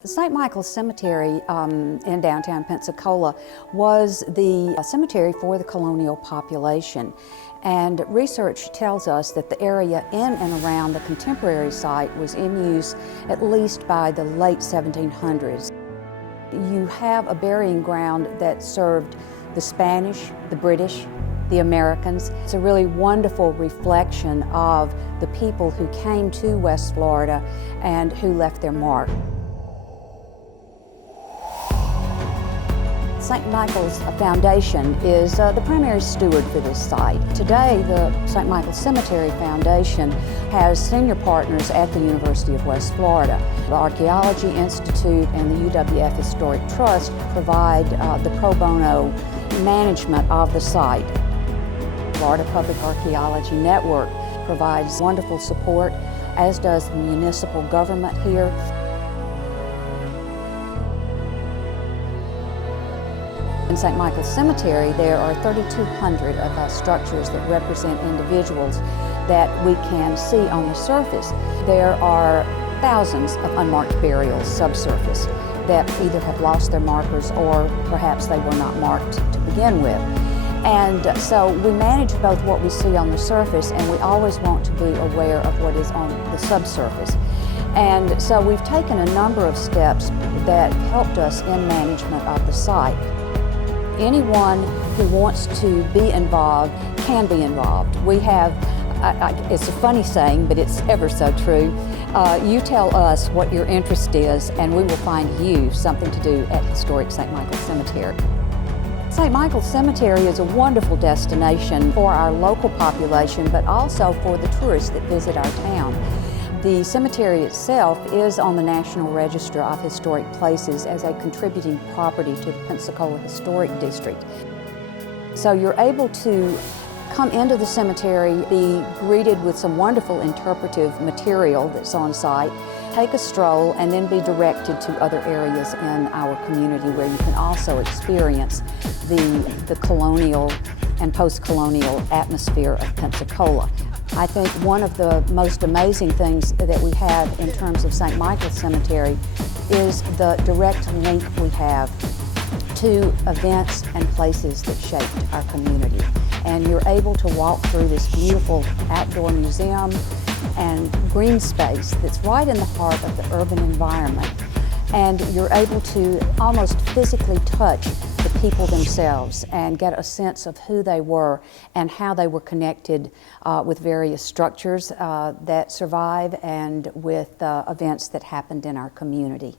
The St. Michael's Cemetery in downtown Pensacola was the cemetery for the colonial population. And research tells us that the area in and around the contemporary site was in use at least by the late 1700s. You have a burying ground that served the Spanish, the British, the Americans. It's a really wonderful reflection of the people who came to West Florida and who left their mark. St. Michael's Foundation is the primary steward for this site. Today, the St. Michael's Cemetery Foundation has senior partners at the University of West Florida. The Archaeology Institute and the UWF Historic Trust provide the pro bono management of the site. Florida Public Archaeology Network provides wonderful support, as does the municipal government here. In St. Michael's Cemetery, there are 3,200 of structures that represent individuals that we can see on the surface. There are thousands of unmarked burials subsurface that either have lost their markers or perhaps they were not marked to begin with. And so we manage both what we see on the surface, and we always want to be aware of what is on the subsurface. And so we've taken a number of steps that helped us in management of the site. Anyone who wants to be involved can be involved. We have, it's a funny saying, but it's ever so true. You tell us what your interest is, and we will find you something to do at historic St. Michael's Cemetery. St. Michael's Cemetery is a wonderful destination for our local population, but also for the tourists that visit our town. The cemetery itself is on the National Register of Historic Places as a contributing property to the Pensacola Historic District. So you're able to come into the cemetery, be greeted with some wonderful interpretive material that's on site, take a stroll, and then be directed to other areas in our community where you can also experience the colonial and post-colonial atmosphere of Pensacola. I think one of the most amazing things that we have in terms of St. Michael's Cemetery is the direct link we have to events and places that shaped our community. And you're able to walk through this beautiful outdoor museum and green space that's right in the heart of the urban environment. And you're able to almost physically touch the people themselves and get a sense of who they were and how they were connected with various structures that survive and with events that happened in our community.